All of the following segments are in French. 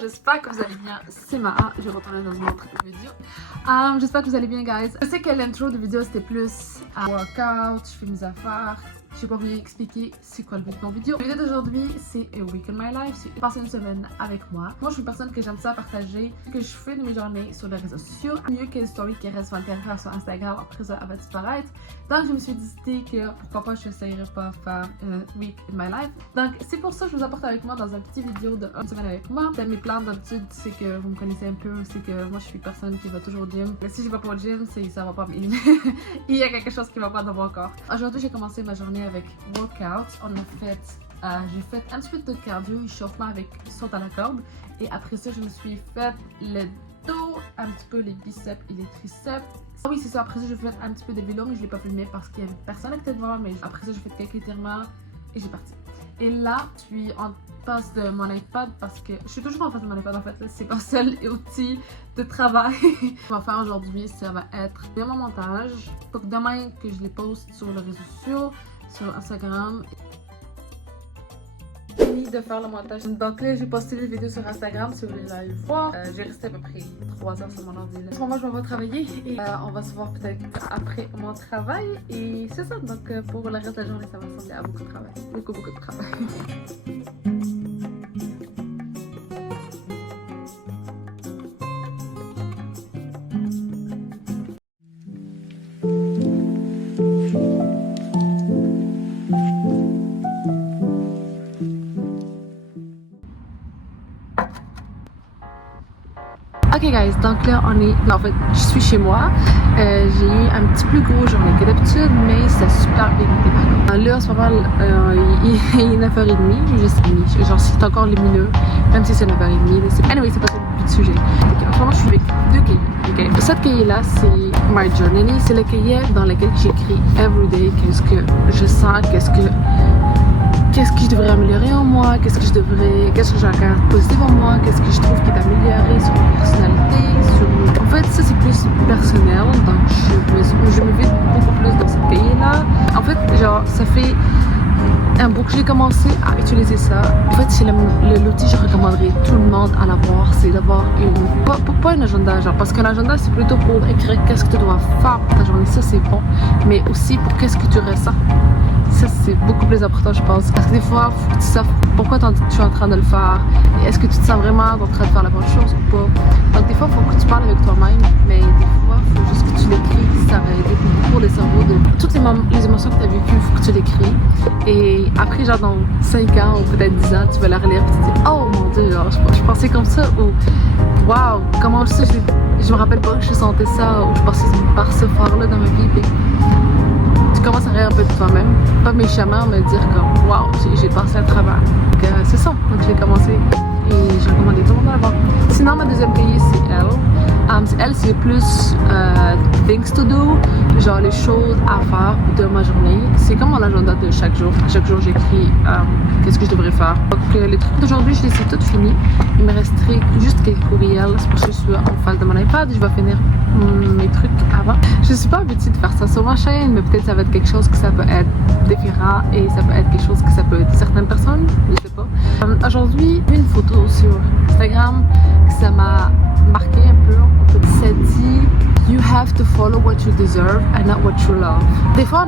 j'espère que vous allez bien. C'est Maha, je retourne dans une autre vidéo. J'espère que vous allez bien, guys. Je sais que l'intro de vidéo c'était plus à workout, je fais mes affaires. Je n'ai pas voulu expliquer c'est quoi le but de mon vidéo. La vidéo d'aujourd'hui, c'est A Week in My Life. C'est passer une semaine avec moi. Moi, je suis une personne que j'aime ça partager, que je fais de mes journées sur les réseaux sociaux. Mieux qu'une story qui reste sur le périphérie sur Instagram, après ça, elle va disparaître. Donc, je me suis dit que pourquoi pas, je n'essayerais pas faire Week in My Life. Donc, c'est pour ça que je vous apporte avec moi dans un petit vidéo de une semaine avec moi. Dans mes plans d'habitude, c'est que vous me connaissez un peu, c'est que moi, je suis une personne qui va toujours au gym. Mais si je vais pas au gym, c'est ça va pas bien. Il y a quelque chose qui va pas dans mon corps. Aujourd'hui, j'ai commencé ma journée avec workout. On a fait, j'ai fait un petit peu de cardio, échauffement avec saut à la corde. Et après ça, je me suis fait le dos, un petit peu les biceps et les triceps. Ah oui, c'est ça. Après ça, j'ai fait un petit peu de vélo, mais je l'ai pas filmé parce qu'il y avait personne à côté de moi. Mais après ça, j'ai fait quelques étirements et j'ai parti. Et là, je suis en face de mon iPad parce que je suis toujours en face de mon iPad en fait. C'est mon seul outil de travail. Ce qu'on va faire aujourd'hui, ça va être de mon montage. Pour que demain, que je les poste sur les réseaux sociaux, sur Instagram. Fini de faire le montage. Donc là, j'ai posté les vidéos sur Instagram si vous voulez aller voir. J'ai resté à peu près 3 heures sur mon ordi. En ce moment, je vais travailler et on va se voir peut-être après mon travail. Et c'est ça. Donc pour le reste de la journée, ça va ressembler à beaucoup de travail. Beaucoup de travail. Ok guys, donc là on est, en fait je suis chez moi, j'ai eu un petit plus gros journée que d'habitude mais c'est super bien été par contre. Là en ce moment il est 9h30, juste demi, genre c'est encore lumineux, même si c'est 9h30, anyway c'est pas ça le but du sujet. En ce moment je suis avec deux cahiers, okay. Cette cahier là c'est My Journey, c'est le cahier dans lequel j'écris everyday, qu'est-ce que je sens, qu'est-ce que je devrais améliorer en moi, qu'est-ce que je regarde positif en moi, qu'est-ce que je trouve qui est amélioré sur ma personnalité, En fait, ça c'est plus personnel, donc je me vide beaucoup plus dans cette cahier-là. En fait, genre, ça fait un bout que j'ai commencé à utiliser ça. En fait, c'est l'outil que je recommanderais tout le monde à l'avoir, c'est d'avoir pas un agenda, genre, parce qu'un agenda c'est plutôt pour écrire qu'est-ce que tu dois faire pour ta journée, ça c'est bon, mais aussi pour qu'est-ce que tu ressens. Ça c'est beaucoup plus important je pense, parce que des fois faut que tu saches pourquoi tu es en train de le faire et est-ce que tu te sens vraiment en train de faire la bonne chose ou pas. Donc des fois il faut que tu parles avec toi-même, mais des fois il faut juste que tu l'écris, ça va aider pour le cerveau de toutes les émotions que tu as vécues, il faut que tu l'écris et après genre dans 5 ans ou peut-être 10 ans tu vas la relire et tu te dis oh mon dieu, genre, je pensais comme ça ou waouh comment ça je me rappelle pas que je sentais ça ou je passais par ce phare-là dans ma vie. Puis, tu commences à rire un peu de toi-même, pas méchamment, mais dire comme waouh, j'ai passé à travers. Donc c'est ça, donc j'ai commencé et j'ai recommandé tout le monde à l'avoir. Sinon, ma deuxième cahier c'est elle. Elle c'est plus things to do, genre les choses à faire de ma journée. C'est comme mon agenda de chaque jour. Chaque jour j'écris qu'est-ce que je devrais faire. Donc les trucs d'aujourd'hui je les ai toutes finies. Il me resterait juste quelques courriels, c'est pour ça que je suis en face de mon iPad. Je vais finir mes trucs avant. Je suis pas habituée de faire ça sur ma chaîne, mais peut-être ça va être quelque chose que ça peut être différent et ça peut être quelque chose que ça peut être certaines personnes, je sais pas. Aujourd'hui, une photo sur Instagram que ça m'a marqué un peu. Ça dit you have to follow what you deserve and not what you love. Des fois,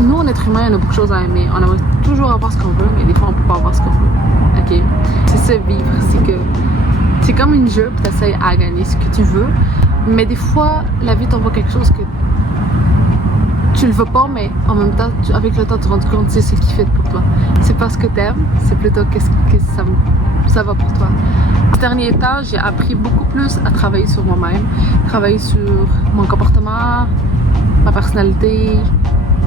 nous en être humain, on a beaucoup de choses à aimer. On aimerait toujours avoir ce qu'on veut, mais des fois on peut pas avoir ce qu'on veut. Ok, c'est ça vivre, c'est que c'est comme une jeu, tu essaies à gagner ce que tu veux, mais des fois la vie t'envoie quelque chose que tu le veux pas, mais en même temps, avec le temps, tu te rends compte que c'est ce qui fait pour toi. C'est pas ce que t'aimes, c'est plutôt qu'est-ce que ça va pour toi. Ces derniers temps, j'ai appris beaucoup plus à travailler sur moi-même, travailler sur mon comportement, ma personnalité,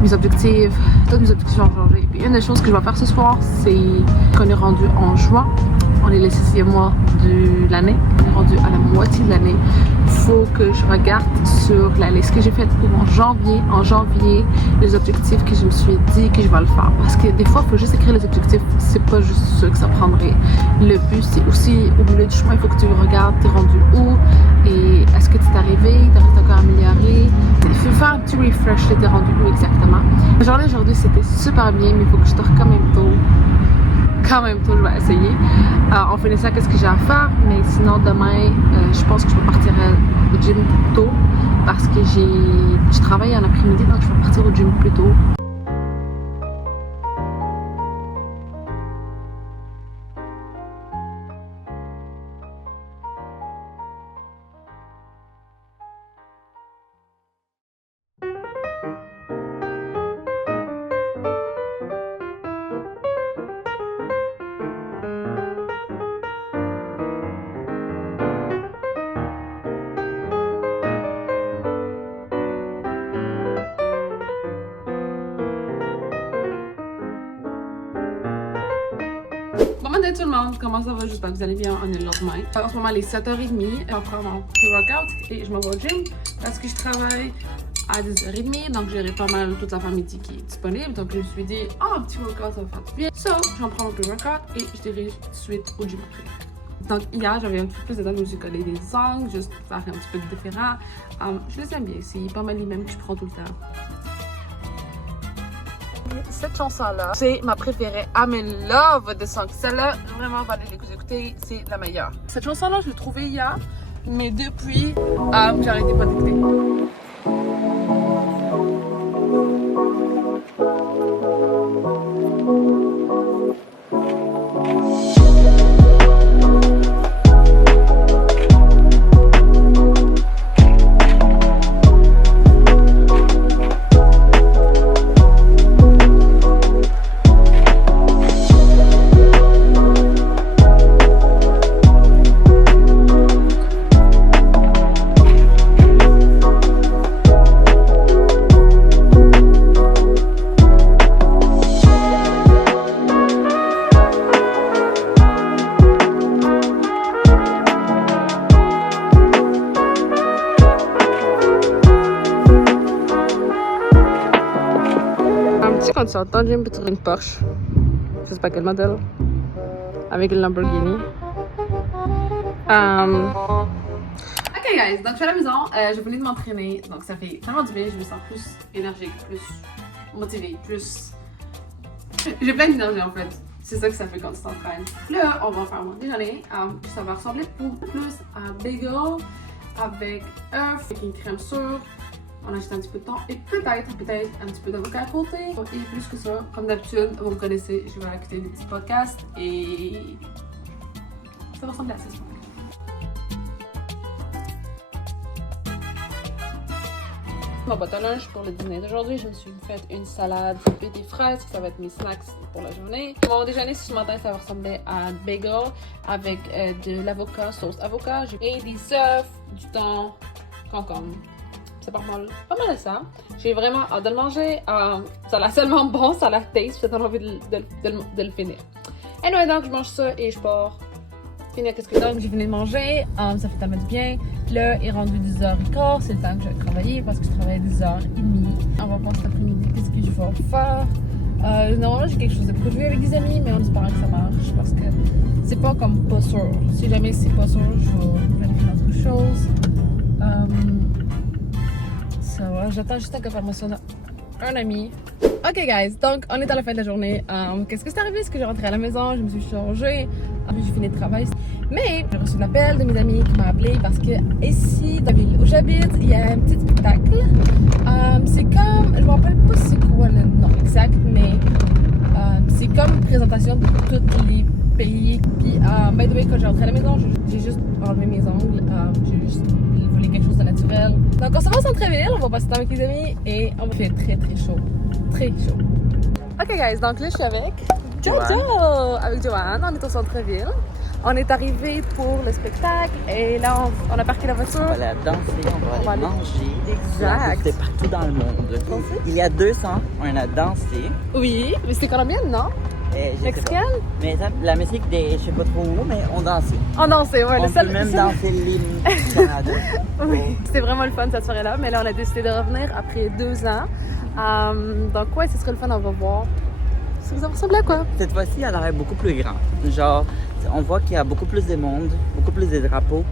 mes objectifs. Tous mes objectifs ont changé. Puis une des choses que je vais faire ce soir, c'est qu'on est rendu en juin. On est le 6e mois de l'année. On est rendu à la moitié de l'année. Il faut que je regarde sur la liste que j'ai faite pour en janvier, les objectifs que je me suis dit que je vais le faire. Parce que des fois, il faut juste écrire les objectifs. C'est pas juste ce que ça prendrait. Le but, c'est aussi au milieu du chemin, il faut que tu regardes, t'es rendu où et est-ce que tu es arrivé, t'as resté encore amélioré. Il faut faire un petit refresh, t'es rendu où exactement. La journée aujourd'hui, c'était super bien, mais il faut que je dors quand même tôt. quand même tôt, je vais essayer. On finissait qu'est-ce que j'ai à faire, mais sinon demain, je pense que je vais partir au gym tôt parce que je travaille en après-midi, donc je vais partir au gym plus tôt. Bon matin tout le monde, comment ça va? J'espère que vous allez bien, on est le lendemain. En ce moment, il est 7h30, je prends mon pré-workout et je m'en vais au gym parce que je travaille à 10h30, donc j'aurai pas mal toute la famille qui est disponible. Donc je me suis dit, un petit workout, ça va faire du bien. So, j'en prends mon pré-workout et je dirige tout de suite au gym après. Donc hier, j'avais un petit peu plus de temps, je me suis collé des ongles, juste faire un petit peu de différent. Je les aime bien, c'est pas mal les mêmes que je prends tout le temps. Cette chanson-là, c'est ma préférée. I'm in love de song. Celle-là, vraiment, vous allez l'écouter, c'est la meilleure. Cette chanson-là, je l'ai trouvée hier, mais depuis, j'ai arrêté pas d'écouter. Quand tu entends une petite Porsche, je sais pas quel modèle, avec une Lamborghini. Ok guys, donc je suis à la maison, j'ai venu de m'entraîner, donc ça fait vraiment du bien, je me sens plus énergique, plus motivée, plus... J'ai plein d'énergie en fait, c'est ça que ça fait quand tu t'entraînes. Là, on va faire mon déjeuner, ça va ressembler beaucoup plus à bagel avec œuf, avec une crème sûre. On a acheté un petit peu de temps et peut-être un petit peu d'avocat à côté. Et plus que ça, comme d'habitude, vous me connaissez, je vais écouter des petits podcasts et ça va ressembler à ça. Mon boîte à lunch pour le dîner d'aujourd'hui, je me suis fait une salade et des fraises, ça va être mes snacks pour la journée. Mon déjeuner ce matin, ça va ressembler à un bagel avec de l'avocat, sauce avocat, et des œufs, du thon, concombre. C'est pas mal de ça. J'ai vraiment hâte de le manger. Ça a l'air tellement bon, ça a l'air taste, j'ai envie de le finir. Et anyway, donc je mange ça et je pars finir qu'est-ce que j'ai fini de manger. Ça fait tellement du bien. Là, il est rendu 10h15, c'est le temps que je vais travailler parce que je travaille à 10h30. On va voir cet après-midi qu'est-ce que je vais faire. Normalement, j'ai quelque chose de prévu avec des amis, mais on espère que ça marche parce que c'est pas comme pas sûr. Si jamais c'est pas sûr, je vais planifier autre chose. Ça va, j'attends juste la confirmation d'un ami. Ok guys, donc on est à la fin de la journée. Qu'est-ce que c'est arrivé? Est-ce que j'ai rentré à la maison, je me suis changée, j'ai fini de travail. Mais j'ai reçu l'appel de mes amis qui m'ont appelé parce que ici, dans la ville où j'habite, il y a un petit spectacle. C'est comme, je me rappelle pas c'est quoi le nom exact, mais c'est comme une présentation de tous les pays. Puis, by the way, quand j'ai rentré à la maison, j'ai juste enlevé mes ongles, j'ai juste voulu quelque chose de naturel. Donc on se va au centre-ville, on va passer du temps avec les amis et on va faire très chaud. Très chaud. Ok guys, donc là je suis avec Jojo, avec Joanne, on est au centre-ville. On est arrivé pour le spectacle et là on a parqué la voiture. On va aller danser, on va aller manger. Exact. C'est partout dans le monde. Il y a 200, on a dansé. Oui, mais c'était colombienne, non? Mexicaine? Mais ça, la musique des, je sais pas trop où, mais on dansait. On dansait, ouais. On peut même danser l'hymne du Canada. Oui, c'était vraiment le fun cette soirée-là, mais là on a décidé de revenir après 2 ans. Donc ouais, ce serait le fun, on va voir. Ça vous ressemble à quoi? Cette fois-ci, elle a l'air beaucoup plus grande. Genre, on voit qu'il y a beaucoup plus de monde, beaucoup plus de drapeaux.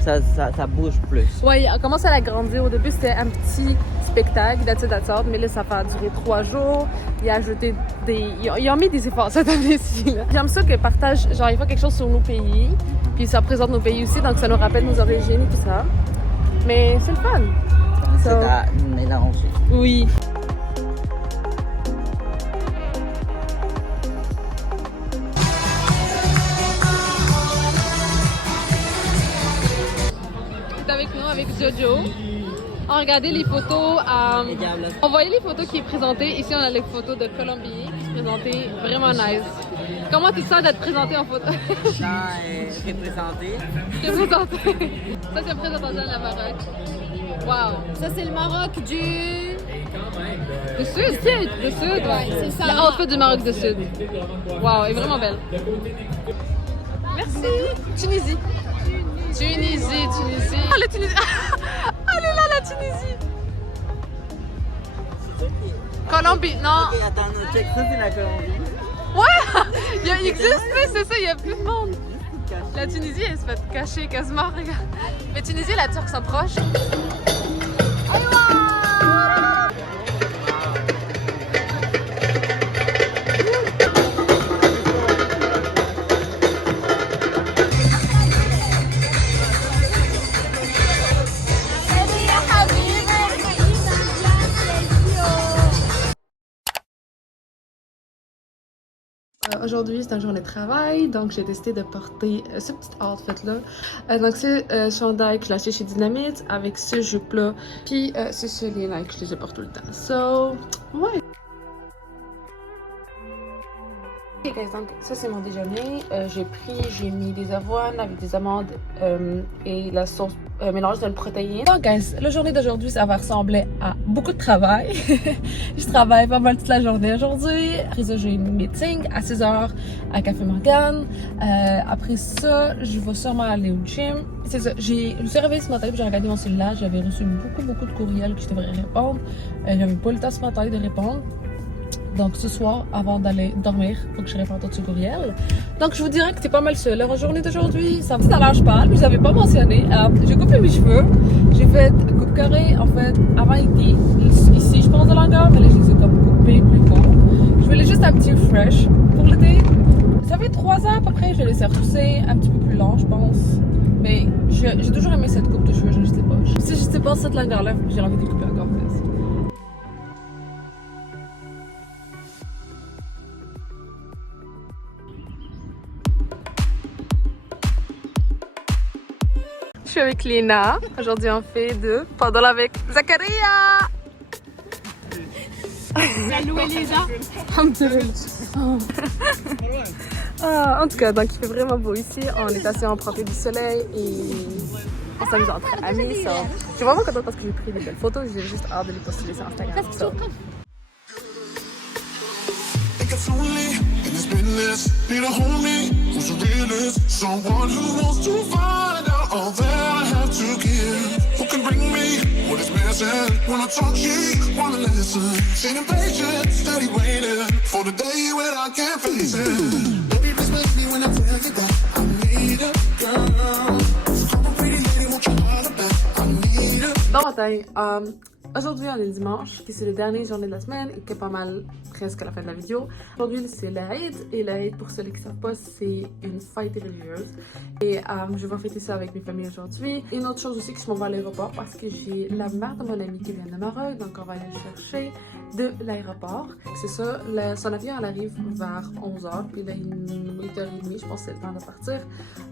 Ça bouge plus. Ouais, on commence à l'agrandir. Au début, c'était un petit spectacle, that's it, mais là, ça va durer 3 jours. Il a ajouté ils ont mis des efforts cette année-ci. J'aime ça qu'ils partagent, genre, ils font quelque chose sur nos pays, puis ça représente nos pays aussi, donc ça nous rappelle nos origines et tout ça. Mais c'est le fun. C'est à mélanger. Oui. C'est avec nous, avec Jojo. On regardait les photos, on voyait les photos qui est présentées. Ici, on a les photos de Colombie qui se présentaient vraiment nice. Comment tu te sens d'être présentée en photo? Représenté. Représenté. Ça, c'est une présentation de la Maroc. Wow. Ça, c'est le Maroc du Sud. Du Sud, ouais, c'est ça. La outfit du Maroc du Sud. Wow, elle est vraiment belle. Merci. Tunisie. Oh, la Tunisie. Elle est là, la Tunisie. Colombie, non. Ok, attends, check, ça c'est la Colombie. Ouais, il existe, mais c'est ça, il y a plus de monde. La Tunisie, elle se fait cacher quasiment, regarde. Mais Tunisie et la Turquie sont proches. Aujourd'hui, c'est une journée de travail, donc j'ai décidé de porter ce petit outfit-là. Donc, c'est chandail que je l'ai acheté chez Dynamite avec ce jupe-là, puis c'est ce lien-là que je les porte tout le temps. So, ouais. Ok guys, donc ça c'est mon déjeuner. J'ai mis des avoines avec des amandes et la sauce mélange de protéines. Donc guys, la journée d'aujourd'hui ça va ressembler à beaucoup de travail. Je travaille pas mal toute la journée aujourd'hui. Après ça j'ai une meeting à 6h à Café Morgane. Après ça, je vais sûrement aller au gym. C'est ça, je me suis réveillée ce matin puis j'ai regardé mon cellulaire. J'avais reçu beaucoup de courriels que je devrais répondre. J'avais pas le temps ce matin de répondre. Donc ce soir, avant d'aller dormir, il faut que je réponde à tous ces courriels. Donc je vous dirais que c'est pas mal ça. La journée d'aujourd'hui, ça à l'heure je parle, mais je n'avais pas mentionné. J'ai coupé mes cheveux. J'ai fait coupe carré. En fait, avant il était ici, je pense de longueur, mais là je les ai comme coupés plus court. Je voulais juste un petit fresh pour l'été. Ça fait 3 ans à peu près, je l'ai laissé repousser un petit peu plus long, je pense. Mais j'ai toujours aimé cette coupe de cheveux, je sais pas. Si je sais pas cette longueur-là, j'ai envie de couper encore plus. Je suis avec Léna. Aujourd'hui, on fait de pendant avec Zakaria. Salut Elisa. En tout cas, donc il fait vraiment beau ici. On est assis en profiter du soleil et on s'amuse entre amis. Je suis vraiment contente parce que j'ai pris des belles photos. J'ai juste hâte de les poster sur Instagram. So. It's business, need a homie who's a realist, someone who wants to find out all that I have to give. Who can bring me what is missing? When I talk, she wanna listen. She's impatient, steady waiting for the day when I can't face it. Baby, respect me when I tell you that I need a girl. So come on, pretty lady, won't you holler back? I need a. Bon matin. Aujourd'hui, on est dimanche, qui c'est le dernier journée de la semaine et qui est pas mal presque à la fin de la vidéo. Aujourd'hui, c'est l'Aïd et l'Aïd, pour ceux qui ne savent pas, c'est une fête religieuse. Et je vais fêter ça avec mes familles aujourd'hui. Et une autre chose aussi, que je m'en vais à l'aéroport parce que j'ai la mère de mon ami qui vient de Maroc, donc on va aller chercher de l'aéroport. C'est ça, son avion elle arrive vers 11h, puis là il est 8h30, je pense que c'est le temps de partir.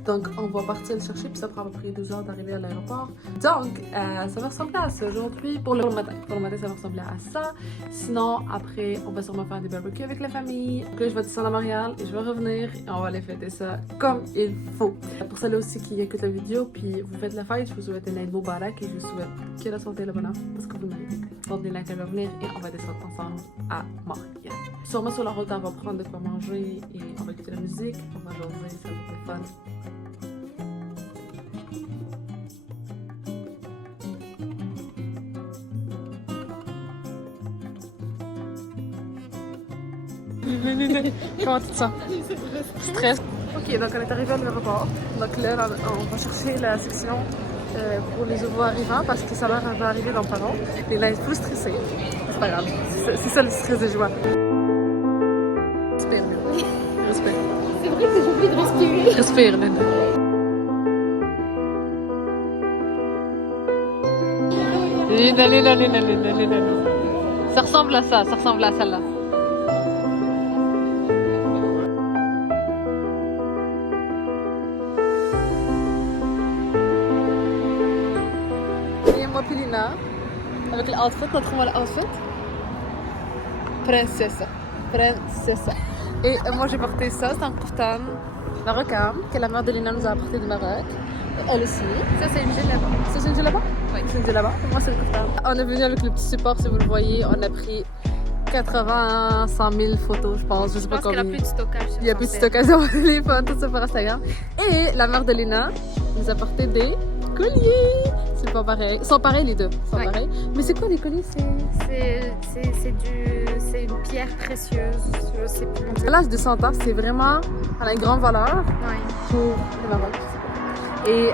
Donc on va partir le chercher, puis ça prend à peu près 2 heures d'arriver à l'aéroport. Donc ça va ressembler à ça aujourd'hui pour le matin. Pour le matin, ça va ressembler à ça. Sinon, après, on va sûrement faire des barbecues avec la famille. Donc là, je vais descendre à Montréal et je vais revenir et on va aller fêter ça comme il faut. Pour celles aussi qui écoutent la vidéo, puis vous faites la fête, je vous souhaite une Aïd Moubarak et je vous souhaite que la santé et le bonheur parce que vous le méritez. Donc, les va venir et on va descendre ensemble à Montréal. Sûrement sur la route, on va prendre de quoi manger et on va écouter la musique. On va jaser, ça va être fun. Comment tu te sens? Stress. Ok, donc on est arrivé à l'aéroport. Donc là, on va chercher la section pour les nouveaux arrivants parce que sa mère va arriver dans pas long. Et là, elle est plus stressée. C'est pas grave. C'est ça le stress de joie. Respire. Respire. C'est vrai que j'ai oublié de respirer. Respire, Linda. Lina. Ça ressemble à ça ressemble à celle-là. Et moi puis Lina, avec l'outfit, montre-moi l'outfit. Princesse. Et moi j'ai porté ça, c'est un kaftan marocain que la mère de Lina nous a apporté du Maroc. Elle aussi. Ça, c'est une là-bas. Ça, c'est une djellaba? Oui. C'est une djellaba. Moi, c'est le kaftan. On est venu avec le petit support, si vous le voyez. On a pris 80, 100 000 photos, je pense. Je sais pas combien. Je pense qu'il n'y a plus de stockage. Il y a plus de stockage sur mon téléphone, tout ça pour Instagram. Et la mère de Lina nous a apporté des colliers. C'est pas pareil. Ils sont pareils, les deux. Ils sont pareils. Mais c'est quoi les colliers? C'est une pierre précieuse. Je sais plus. À l'âge de 100 ans, c'est vraiment à la grande valeur Ouais. pour le Maroc. Et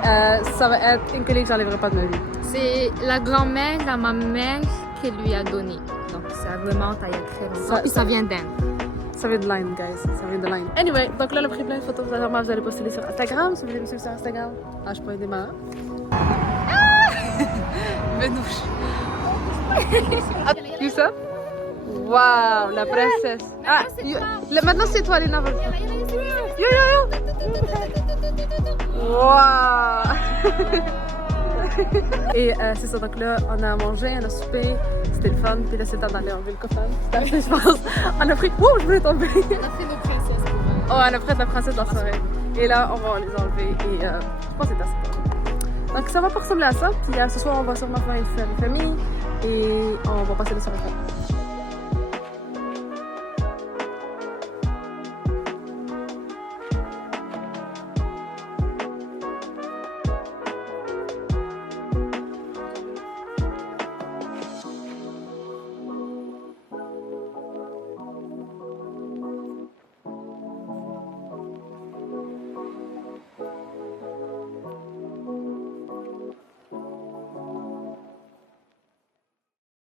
ça va être une collier que j'enlèverai pas de ma vie. C'est la grand-mère à ma mère qui lui a donné. Donc ça remonte à il y a très longtemps. Puis ça vient d'Inde. Ça vient de Line, guys. Ça vient de Line. Anyway, donc là, on a pris plein de photos. Vraiment, vous allez poster sur Instagram. Si vous voulez me suivre sur Instagram, h.démarre. Benouche. You ça? Waouh, la princesse. Ah, maintenant c'est toi, Lina. Yo. Waouh. Et c'est ça, donc là, on a mangé, on a soupé, c'était le fun, puis là, c'est le temps d'aller enlever le coffin. C'était assez, je pense. On a pris. Ouh, je voulais tomber. On a pris nos princesses. Oh, on a pris de la princesse de la soirée. Et là, on va les enlever et je pense que c'est assez. Donc, ça va pas ressembler à ça. Puis ce soir, on va sûrement faire une famille et on va passer le soir ensemble.